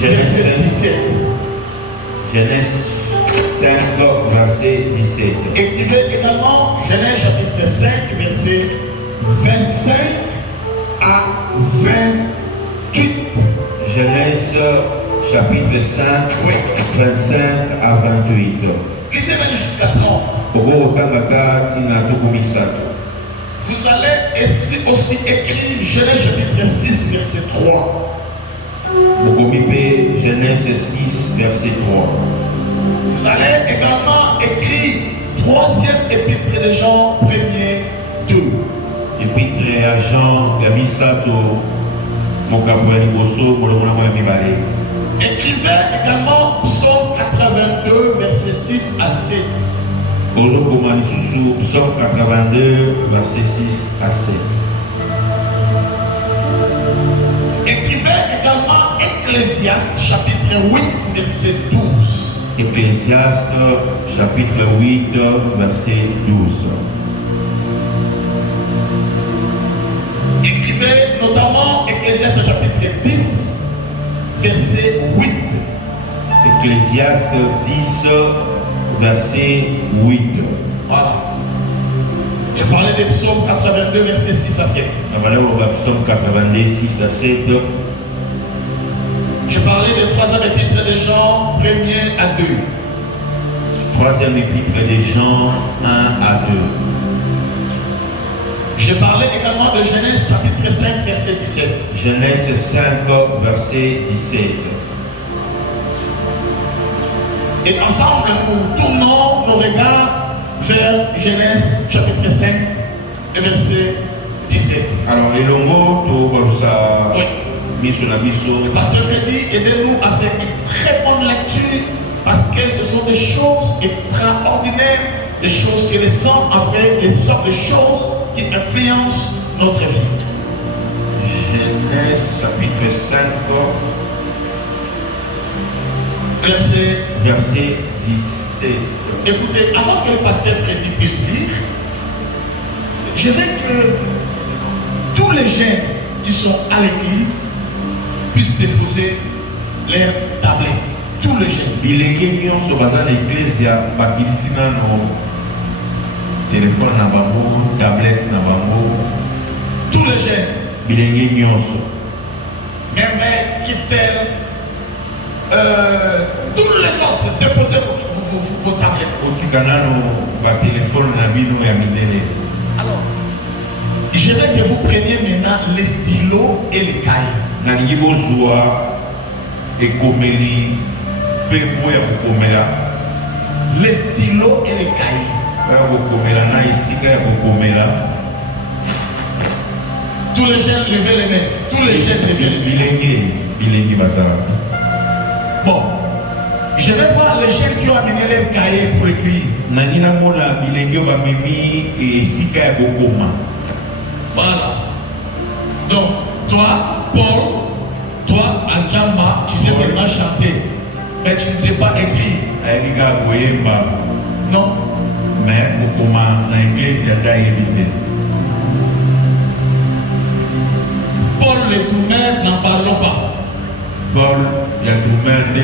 verset 17. Genèse 5, verset 17. Écrivez également Genèse chapitre 5, verset 25 à 28. Genèse chapitre 5, 25 à 28. Lisez même jusqu'à 30. Vous allez aussi écrire Genèse chapitre 6, verset 3. Genèse 6, verset 3. Vous allez également écrire 3e épître de Jean, 1er 2. Épître à Jean, Gamisato, Écrivez également Psaume 82, verset 6 à 7. Psaume 82, verset 6 à 7. Écrivez également Ecclésiaste, chapitre 8, verset 12. Ecclésiaste, chapitre 8, verset 12. Écrivez notamment Ecclésiaste, chapitre 10, verset 8. Ecclésiaste 10, verset 8. Voilà. J'ai parlé de Psaume 82, verset 6 à 7. Psaume 82, 6 à 7. J'ai parlé de 3e épître de Jean, 1er à 2. 3e épître de Jean, 1 à 2. J'ai parlé également de Genèse chapitre 5, verset 17. Genèse 5, verset 17. Et ensemble, nous tournons nos regards vers Genèse chapitre 5, verset 17. Alors, Elongo, oui. Le pasteur Freddy, aidez-nous à faire une très bonne lecture parce que ce sont des choses extraordinaires, des choses que les saints ont fait, des sortes de choses qui influencent notre vie. Genèse chapitre 5, verset 17. Écoutez, avant que le pasteur Freddy puisse lire, je veux que tous les jeunes qui sont à l'église puissent déposer leurs tablettes. Tous les jeunes. Il est question sur l'église, il y a téléphone, tablette, tous les jeunes. Il est question. Merveille, Christelle, tous les autres, déposez vos tablettes. Alors, je veux que vous preniez maintenant les stylos et les cahiers. Les stylos et les cahiers. Tous les jeunes levez les mains. Tous les jeunes levez les mains. Bon, je vais voir les jeunes qui ont amené leurs cahiers pour écrire. Voilà. Donc, toi, Paul, toi, Adjamba, tu sais seulement chanter, mais tu ne sais pas écrire. Non. Mais dans l'église, il y a évité. Paul le tourneur, n'en parlons pas. Paul, il y a tourneur, il y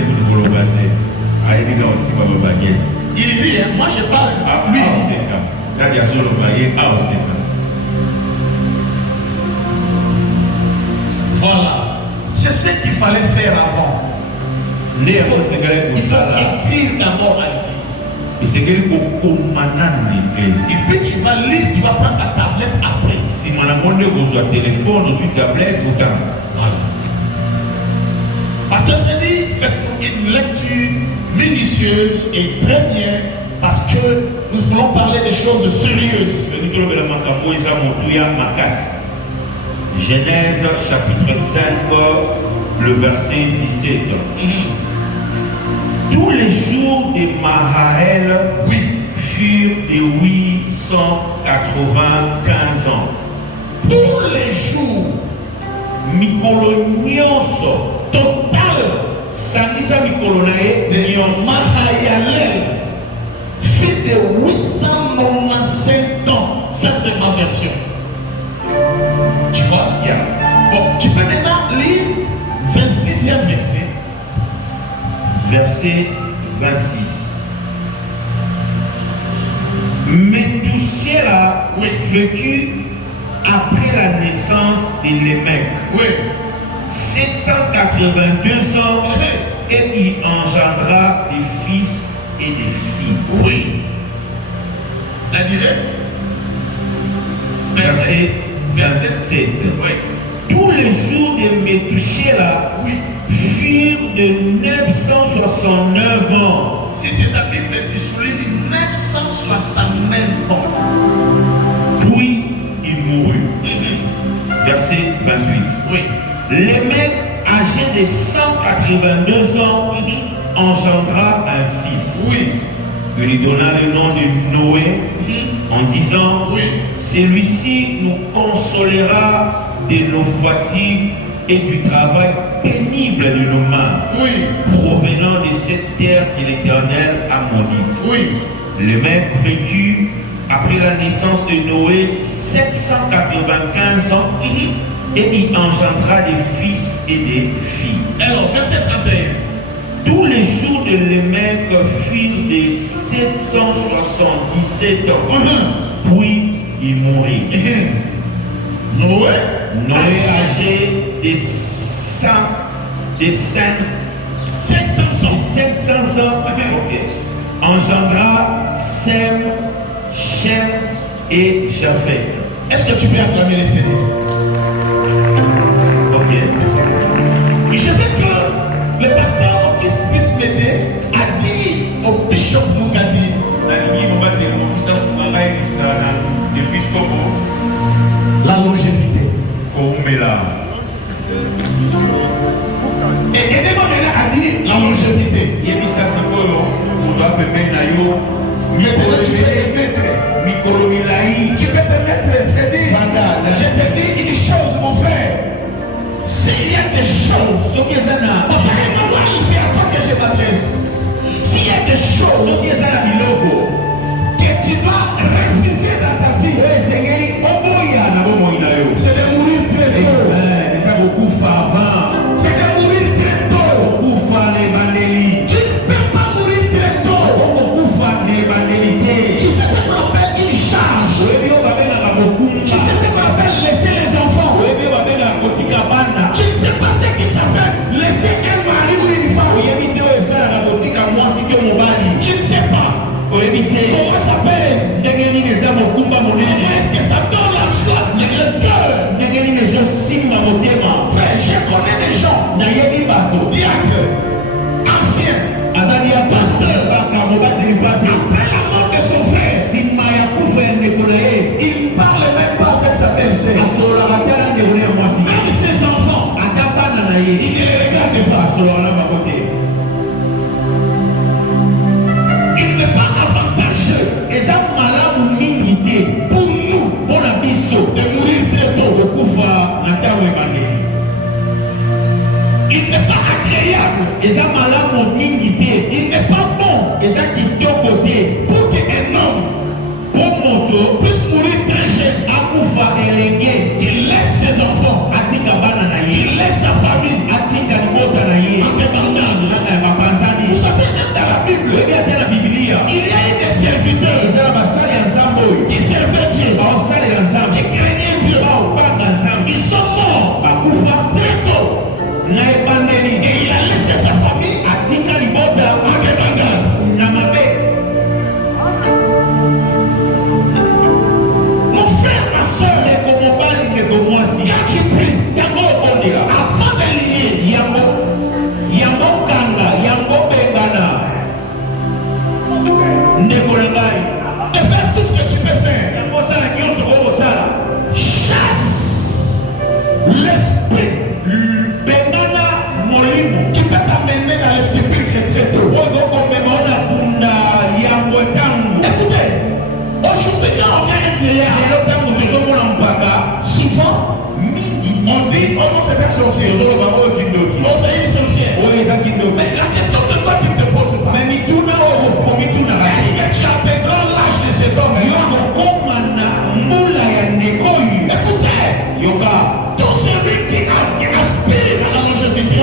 a aussi ma baguette. Il dit, moi je parle. Oui, c'est ça. Là, il y a solo baguette, c'est ça. Voilà. C'est ce qu'il fallait faire avant. Il faut écrire d'abord à l'église. Et c'est quelque commandant l'église. Et puis tu vas lire, tu vas prendre ta tablette après. Si mon amour reçoit téléphone, ensuite tablette, autant. Voilà. Pasteur Freddy, faites-nous une lecture minutieuse et très bien parce que nous voulons parler des choses sérieuses. Genèse chapitre 5, le verset 17. Tous les jours de Mahaël furent de 895 ans. Tous les jours, Mikolonioso, total, Sanisa Mikolonae, de Mahaël fut de 895 ans. Ça, c'est ma version. Tu vois? Yeah. Bon, tu peux maintenant lire 26e verset. verset 26. Methusela vécut après la naissance de Lémec. Oui. 782 ans et il engendra des fils et des filles. Oui. La durée. Verset 27. Oui. Tous les jours de Methusela furent de 969 ans. C'est ta Bible qui souligne 969 ans. Puis il mourut. Verset 28. Oui. Lémec, âgé de 182 ans, engendra un fils. Oui. Il lui donna le nom de Noé en disant, celui-ci nous consolera de nos fatigues et du travail pénible de nos mains, provenant de cette terre que l'Éternel a maudite. Oui. Lémec vécut après la naissance de Noé 795 ans et il engendra des fils et des filles. Alors, verset 31. Tous les jours de Lémec furent de 777 ans. Puis il mourut. Noé âgé de 700 ans. Engendra Sem, Shem et Japheth. Est-ce que tu peux acclamer les Seigneurs? Ok. Et je veux que le pasteur puisse m'aider à dire au bishop Mougadi la longévité. Et aidez-moi maintenant à dire la longévité. Maintenant, tu peux te mettre. Tu peux te mettre, c'est-à-dire, je te dis une chose, mon frère. S'il y a des choses, c'est à toi que je m'adresse. S'il y a des choses que tu dois refuser dans ta vie, c'est de mourir très tôt. C'est de mourir très tôt. Tu ne peux pas mourir très tôt. Tu sais ce qu'on appelle une charge. Tu sais ce qu'on appelle laisser les enfants. Tu ne sais pas ce que ça fait laisser un mari ou une femme. Tu ne sais pas comment ça pèse. Est-ce que ça donne la joie, le cœur? Frère, je connais des gens, diacres, anciens, pasteurs, après la mort de son frère, il ne parle même pas avec sa belle-sœur. Même ses enfants, il ne les regarde pas. Il n'est pas avantageux pour nous de mourir très tôt. Il n'est pas agréable. Il n'est pas bon pour qu'un homme puisse mourir très jeune. Il laisse ses enfants. Il laisse sa famille. Vous savez, même dans la Bible, il y a des serviteurs qui servaient Dieu, qui craignaient Dieu. Ils sont morts très tôt. Et il a laissé sa famille à mon frère, ma soeur, quand tu pries, avant de lier, de faire tout ce que tu peux faire. Chasse l'esprit qui peut t'amener dans le sépulcre très tôt. Écoutez, aujourd'hui quand on vient un vieillard, souvent, on dit, oh non, c'est un sorcier. Oh, c'est une sorcière. Mais la question que toi tu te poses pas. Est-ce que tu as des grands l'âge de cet homme? Écoutez, tout celui qui aspire à la longévité,